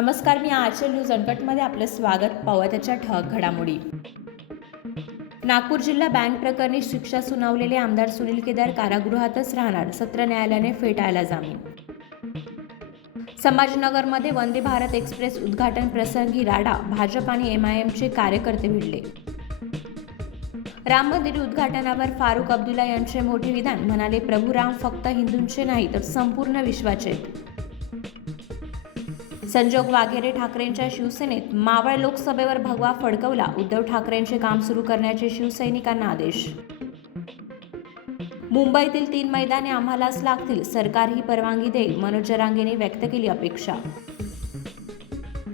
नमस्कार, मी आचल न्यूज अनकटमध्ये आपलं स्वागत. पाहूया त्याच्या ठळक घडामोडी. नागपूर जिल्हा बँक प्रकरणी शिक्षा सुनावलेले आमदार सुनील केदार कारागृहातच राहणार, सत्र न्यायालयाने फेटाळला जामीन. संभाजीनगरमध्ये वंदे भारत एक्सप्रेस उद्घाटन प्रसंगी राडा, भाजप आणि MIMचे कार्यकर्ते भिडले. राम मंदिर उद्घाटनावर फारुख अब्दुल्ला यांचे मोठे विधान, म्हणाले प्रभू राम फक्त हिंदूंचे नाही तर संपूर्ण विश्वाचे. संजोग वाघेरे ठाकरेंच्या शिवसेनेत, मावळ लोकसभेवर भगवा फडकवला, उद्धव ठाकरेंचे काम सुरू करण्याचे शिवसैनिकांना आदेश. मुंबईतील 3 मैदाने आम्हालाच लागतील, सरकार ही परवानगी देईल, मनोज जरांगेने व्यक्त केली अपेक्षा.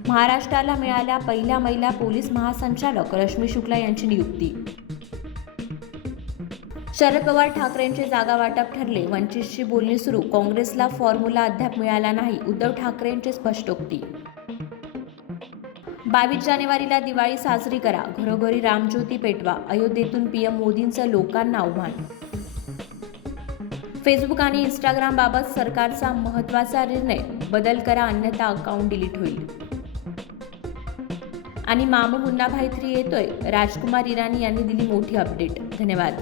महाराष्ट्राला मिळाल्या पहिल्या महिला पोलीस महासंचालक, रश्मी शुक्ला यांची नियुक्ती. शरद पवार ठाकरेंचे जागा वाटप ठरले, वंचितची बोलणी सुरू, काँग्रेसला फॉर्म्युला अद्याप मिळाला नाही, उद्धव ठाकरेंचे स्पष्टोक्ती. 22 जानेवारीला दिवाळी साजरी करा, घरोघरी रामज्योती पेटवा, अयोध्येतून PM मोदींचं लोकांना आव्हान. फेसबुक आणि इंस्टाग्राम बाबत सरकारचा महत्त्वाचा निर्णय, बदल करा अन्यथा अकाउंट डिलीट होईल. आणि मामू मुन्ना भाई 3 येतोय, राजकुमार इराणी यांनी दिली मोठी अपडेट. धन्यवाद.